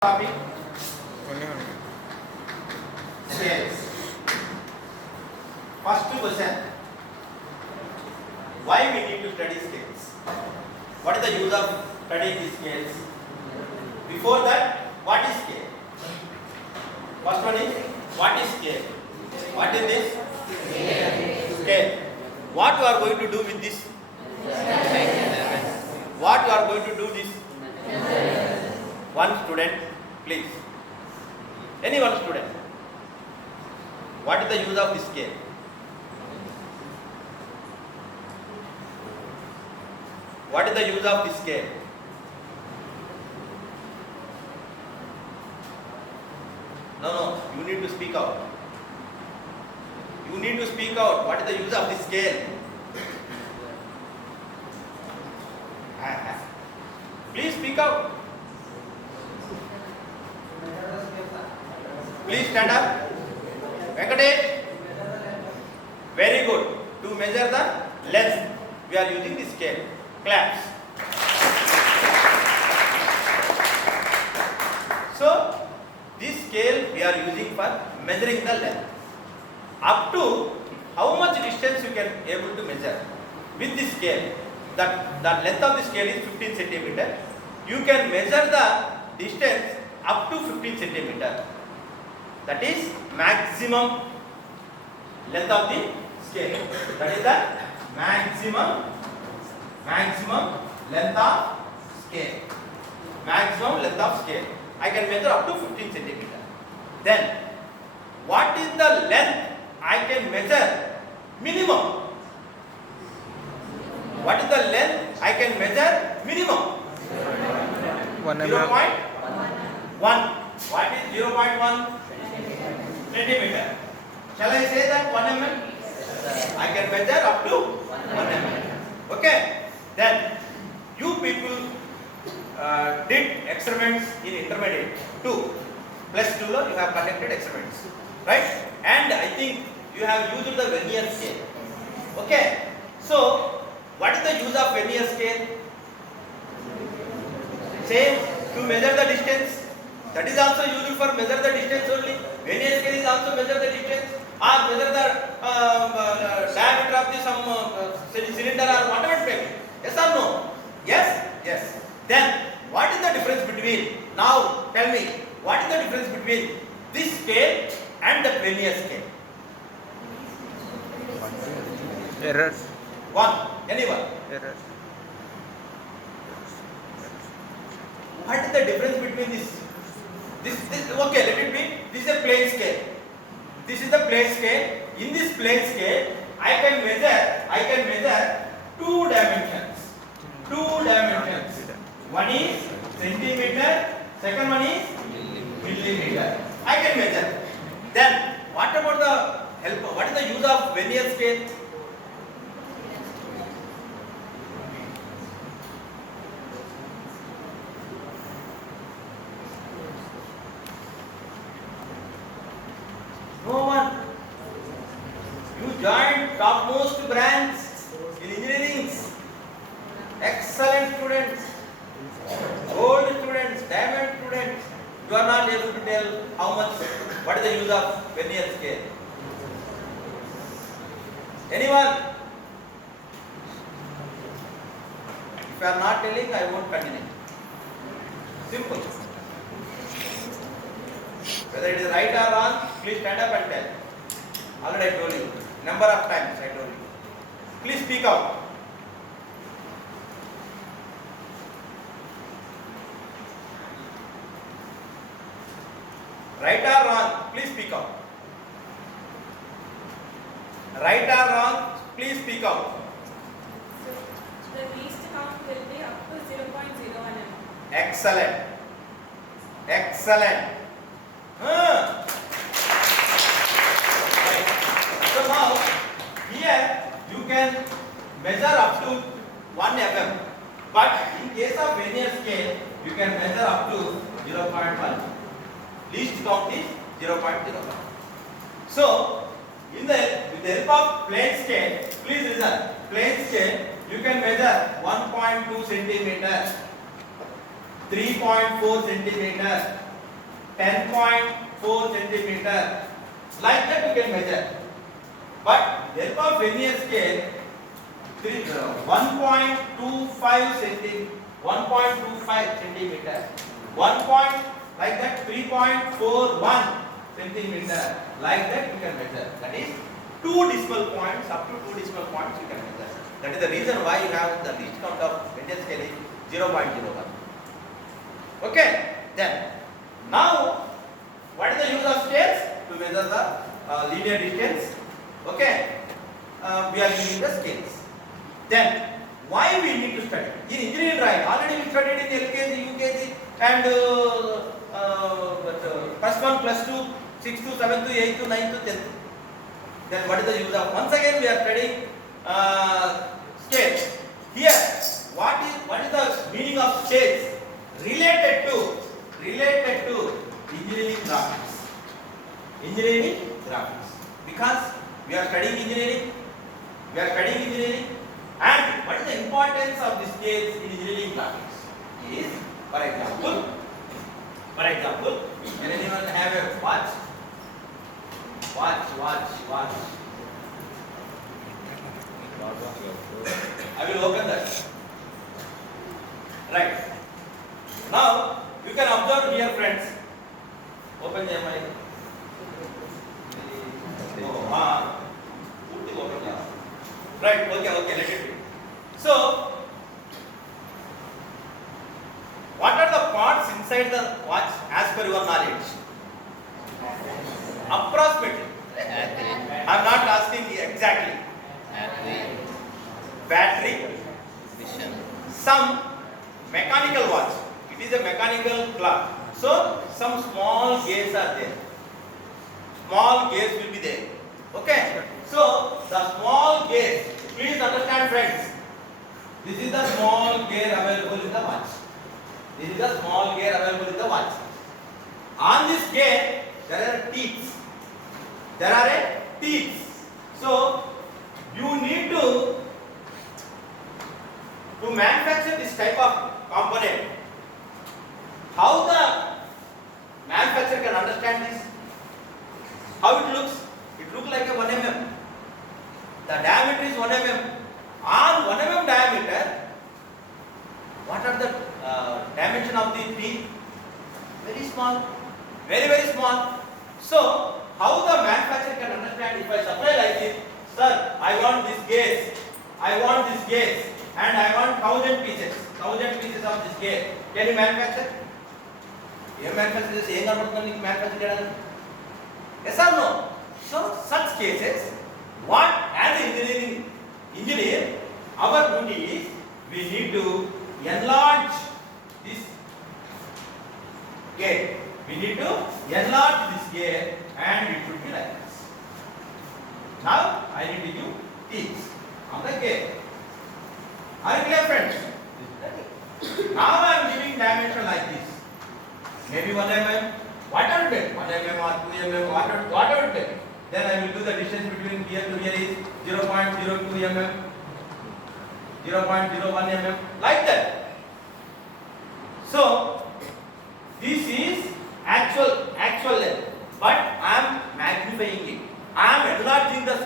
Topic scales. First question, why we need to study scales? What is the use of studying these scales? Before that, what is scale? First one is, what is scale? What is this? Scale. What you are going to do with this? What you are going to do this? One student, please. Any one student. What is the use of this scale? What is the use of this scale? No, you need to speak out. You need to speak out. What is the use of this scale? Please speak out. Please stand up. Venkatesh. Very good. To measure the length, we are using the scale. Claps. So, this scale we are using for measuring the length. Up to how much distance you can able to measure with this scale. The length of the scale is 15 centimeter. You can measure the distance up to 15 centimeter. That is maximum length of the scale. That is the maximum length of scale. Maximum length of scale. I can measure up to 15 centimeter. Then, what is the length I can measure minimum? What is the length I can measure minimum? 0.1. What is 0.1? Centimeter. Shall I say that 1 mm? I can measure up to 1 mm. Okay. Then you people did experiments in intermediate 2. Plus 2 you have conducted experiments, right? And I think you have used the vernier scale. Okay. So what is the use of vernier scale? Same, to measure the distance. That is also used for measure the distance only. Vernier scale is also measure the distance or measure the diameter of the some cylinder or whatever it may be. Yes or no? Yes? Yes. Then what is the difference between, now tell me, what is the difference between this scale and the vernier scale? Errors. One. Anyone? Errors. What is the difference between this? This okay, let it be. This is a plane scale. This is the plane scale. In this plane scale, I can measure two dimensions. One is centimeter, second one is millimeter. I can measure. Then what about the help? What is the use of vernier scale? No one. You joined topmost branch in engineering. Excellent students, gold students, diamond students. You are not able to tell how much, what is the use of vernier scale? Anyone? If you are not telling, I won't continue. Simple. Whether it is right or wrong, please stand up and tell. Already I told you. Number of times I told you. Please speak out. Right or wrong, please speak out. Right or wrong, please speak out. So, the least count will be up to 0.01 mm. Excellent. Excellent. Right. So now, here you can measure up to 1 mm. But in case of vernier scale, you can measure up to 0.1. Least count is 0.01. So, with the help of plane scale, please listen. Plane scale, you can measure 1.2 centimeter, 3.4 centimeter, 10.4 centimeter. Like that you can measure. But help of vernier scale, 1.25 centimeter, 1.25 centimeter, 1 point like that 3.41 centimeter. Like that you can measure. That is 2 decimal points, up to 2 decimal points you can measure. That is the reason why you have the least count of vernier scale is 0.01. Okay. Then now what is the use of scales? To measure the linear distance. Okay. We are using the scales. Then why we need to study? In engineering drawing, already we studied in LKG, UKG and first one, plus 2, 6 to 7 to 8 to 9 to 10. Then what is the use of? Once again we are studying scales. Here, what is the meaning of scales? Related to engineering graphics. Engineering graphics. Because we are studying engineering. And what is the importance of the scales in engineering graphics? Is, for example, can anyone have a watch? Watch. I will open that. Right. Now you can observe here, friends. Open the MI. Right. Okay. Let it be. So, what are the parts inside the watch as per your knowledge? Approximately. I am not asking exactly. Battery. Some mechanical watch. It is a mechanical clock. So, some small gears are there. Small gears will be there. Okay. So, the small gears. Please understand, friends. This is the small gear available in the watch. On this gear, there are teeth. So, you need to manufacture this type of component. How the manufacturer can understand this? How it looks? It looks like a 1 mm. The diameter is 1 mm. On 1 mm diameter, what are the dimension of the teeth? Very small. Very small. So, how the manufacturer can understand if I supply like this, sir, I want this gauge, and I want 1000 pieces of this gauge. Can you manufacture? You manufacture this, manufacture. Yes or no? So, such cases, what as an engineer, our duty is we need to enlarge this gate. And it should be like this. Now, I need to give teeth on the gate. Are you clear, friends? Now I am giving dimension like this. Maybe 1 mm, whatever it is, 1 mm or 2 mm, whatever it is. Then I will do the distance between here to here is 0.02 mm, 0.01 mm, like that. So, this is actual length, but I am magnifying it. I am enlarging the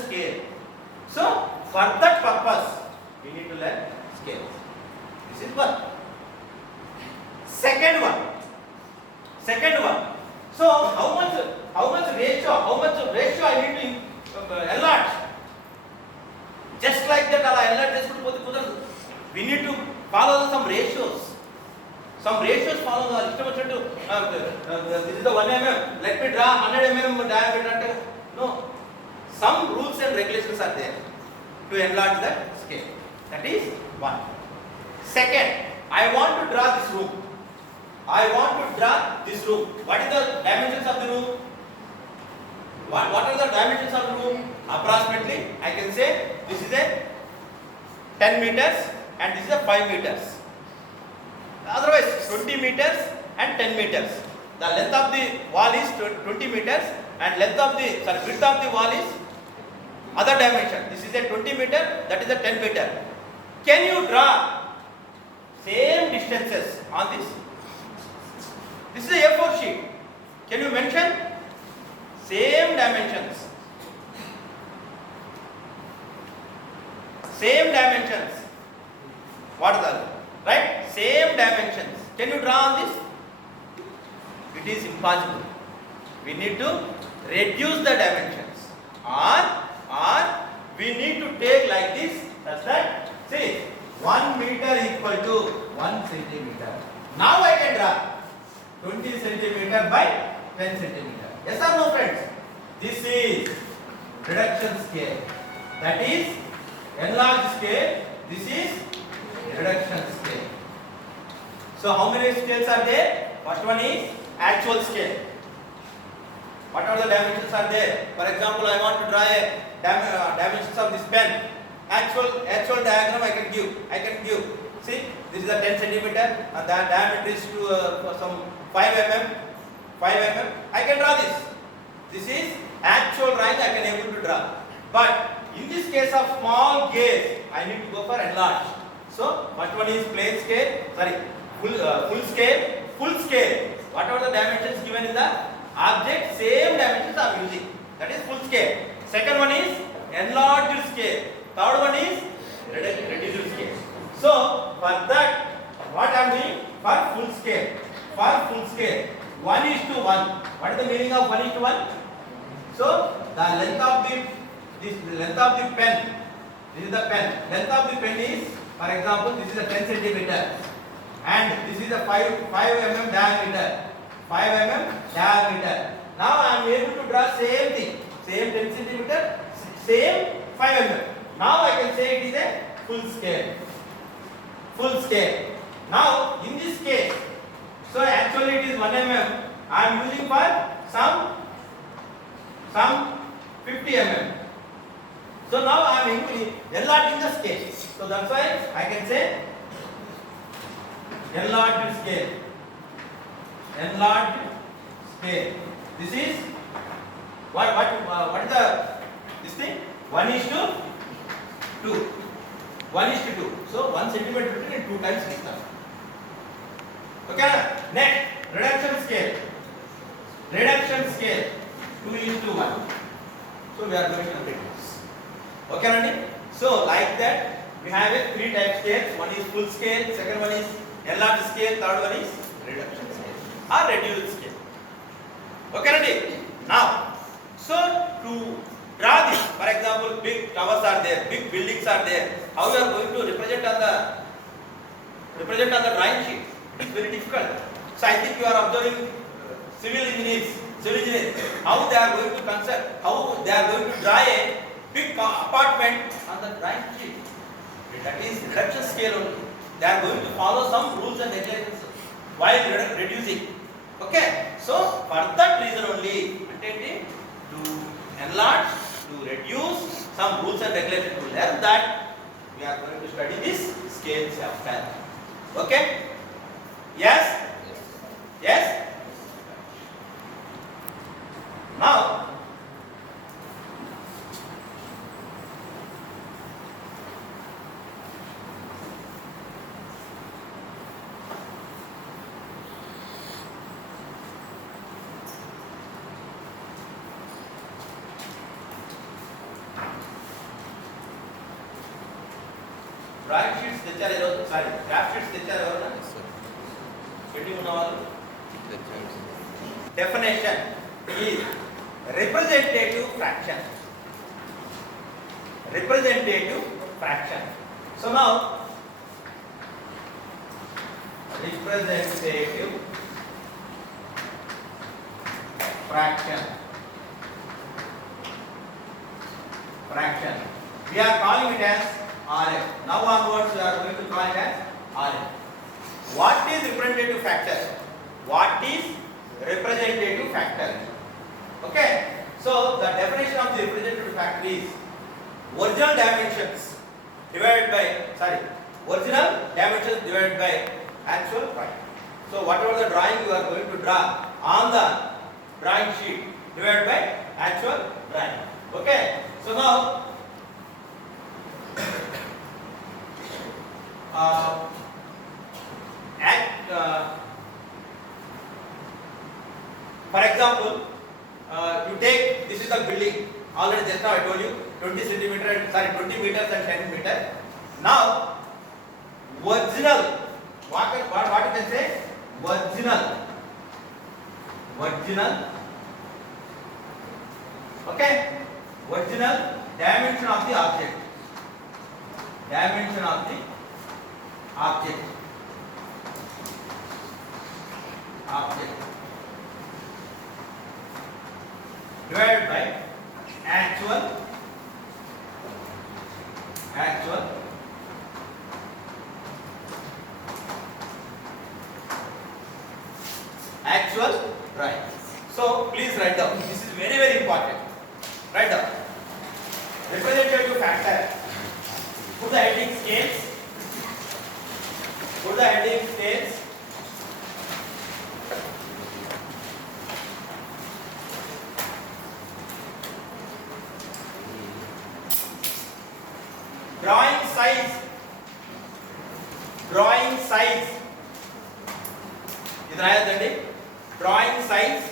scale. So, for that purpose, we need to learn scales. This is one. Second one. So, how much ratio I need to enlarge? Just like that, we need to follow some ratios. This is the 1 mm. Let me draw 100 mm diameter. No. Some rules and regulations are there to enlarge the scale. That is one. Second, I want to draw this room. What is the dimensions of the room? What are the dimensions of the room? Approximately, I can say this is a 10 meters and this is a 5 meters. Otherwise, 20 meters and 10 meters. The length of the wall is 20 meters and width of the wall is other dimension. This is a 20 meter, that is a 10 meter. Can you draw same distances on this? This is a A4 sheet. Can you mention? Same dimensions. Same dimensions. What are the? Right? Same dimensions. Can you draw on this? It is impossible. We need to reduce the dimensions. Or we need to take like this. That's that. See, 1 meter equal to 1 centimeter. Now I can draw 20 centimeter by 10 centimeter. Yes or no, friends? This is reduction scale. That is enlarged scale. This is reduction scale. So how many scales are there? First one is actual scale. What are the dimensions are there? For example, I want to draw a dimensions of this pen. Actual diagram I can give. See, this is a 10 centimeter and the diameter is to some 5 mm. I can draw this. This is actual drawing I can able to draw. But in this case of small gauge, I need to go for enlarged. So first one is plain scale. Sorry, full scale. Full scale. What are the dimensions given in the object? Same dimensions I am using. That is full scale. Second one is enlarged scale. Third one is reduced scale. So for that, what I am doing? For full scale. For full scale, 1:1. What is the meaning of 1:1? So the length of the pen. This is the pen. Length of the pen is, for example, this is a 10 centimeter, and this is a 5 mm diameter. 5 mm diameter. Now I am able to draw same thing. Same 10 centimeter. Same 5 mm. Now I can say it is a full scale. Full scale. Now in this case, so actually it is 1 mm. I am using for some 50 mm. So now I am enlarging the scale. So that's why I can say enlarged scale. Enlarged scale. This is what is the this thing? 1:2. 1:2. So 1 centimeter written in 2 times distance. Okay. Next, reduction scale. Reduction scale 2:1. So we are going to reduce. Okay, Randy? So like that, we have a 3 type scales. One is full scale, second one is enlarged scale, third one is reduction scale or reduced scale. Okay, Randy? Now, so to draw this, for example, big towers are there, big buildings are there. How you are going to represent on the drawing sheet? It is very difficult. So I think you are observing civil engineers, how they are going to concept, how they are going to draw a big apartment on the drawing sheet. That is reduction scale only. They are going to follow some rules and regulations while reducing. Okay. So for that reason only, to enlarge, to reduce some rules and regulations, to learn that we are going to study this scales of pen. Okay. Yes. Yes. Now, drawing sheets తెచ్చారు ఈరోజు sorry graph sheets తెచ్చారు ఎవరన్నా pending ఉన్న వాళ్ళు definition is representative fraction. Representative fraction. So now representative fraction. We are calling it as RF. Now onwards we are going to call it as RF. What is representative factor? What is representative factor? Okay, so the definition of the representative factor is original dimensions divided by actual drawing. So whatever the drawing you are going to draw on the drawing sheet divided by actual drawing. Okay, so now For example, you take, this is the building. Already just now I told you 20 centimeter and 20 meters and 10 meter. Now, virginal. What you can say? Virginal. Okay. Virginal dimension of the object. Dimension of the object. Divided by actual right. So please write down. This is very, very important. Write down. Representative factor. Put the heading scales. Drawing size. ఇది రాయొద్దండి. Drawing size.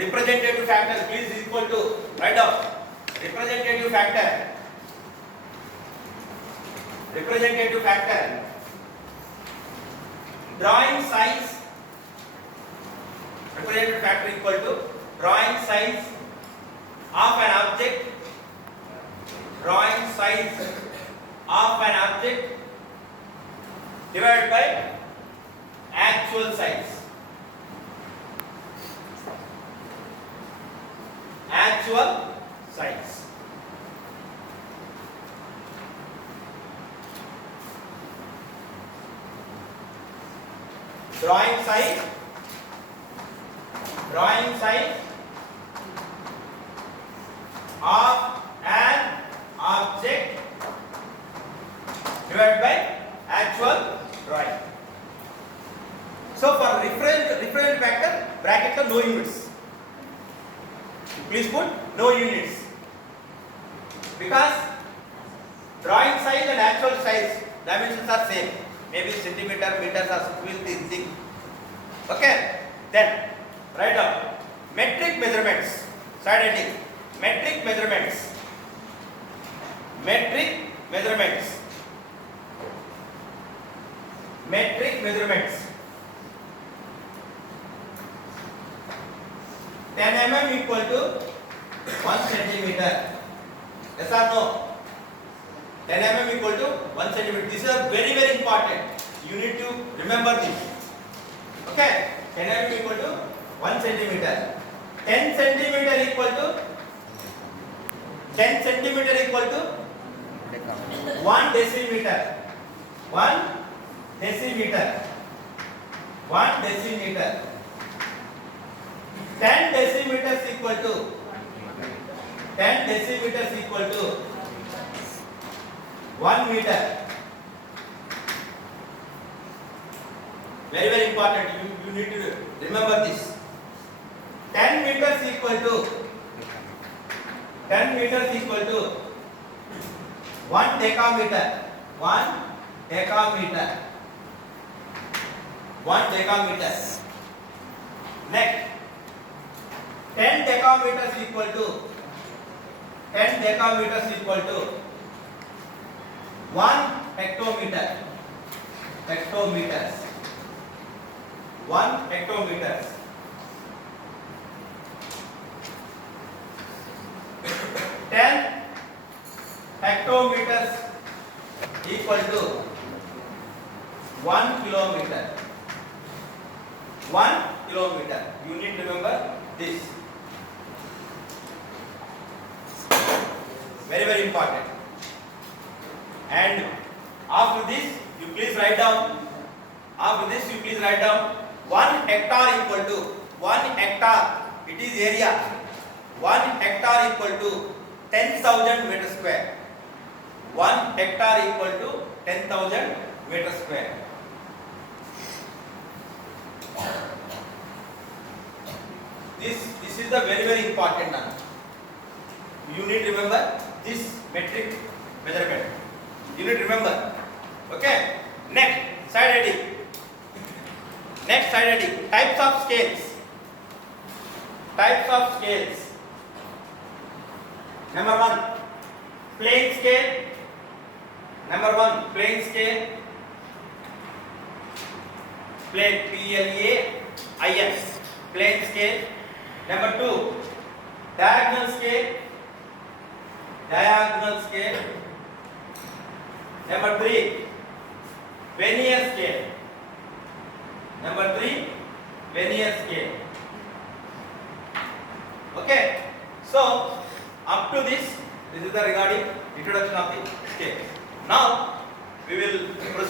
Representative factor, please, is equal to, write down. Representative factor. Drawing size. Representative factor equal to drawing size of an object. Drawing size of an object divided by actual size. Drawing size of an object divided by actual drawing. So for referent factor, bracket no units. Please put no units, because drawing size and actual size dimensions are same. Maybe centimeter, meters or will think. Okay. Then write down metric measurements. Side heading. Metric measurements. 10 mm equal to 1 centimeter. Yes or no? 10 mm equal to 1 centimeter. This is very, very important. You need to remember this. Okay. 10 mm equal to 1 centimeter. 10 centimeter equal to 1 decimeter. 1 decimeter. 10 decimeters equal to 1 meter. Very, very important. You need to remember this. 10 meters equal to 1 decameter. 1 decameter. Next, 10 decameters equal to 1 hectometer. 1 hectometers. 10 hectometers equal to 1 kilometer. 1 kilometer. You need to remember this. Very, very important. And after this, you please write down. 1 hectare equal to 1 hectare. It is area. 1 hectare equal to 10,000 meter square. 1 hectare equal to 10,000 meter square. This is the very, very important one. You need to remember this metric measurement. You need to remember. Okay. Next side heading. Types of scales. types of scales. Number 1, plane scale. Number 1, plane scale. Plane, P-L-A-I-N, plane scale. Number 2, diagonal scale. Diagonal scale. Number 3, vernier scale. Number 3, vernier scale. Okay. So up to this is the regarding introduction of the scale. Now we will proceed.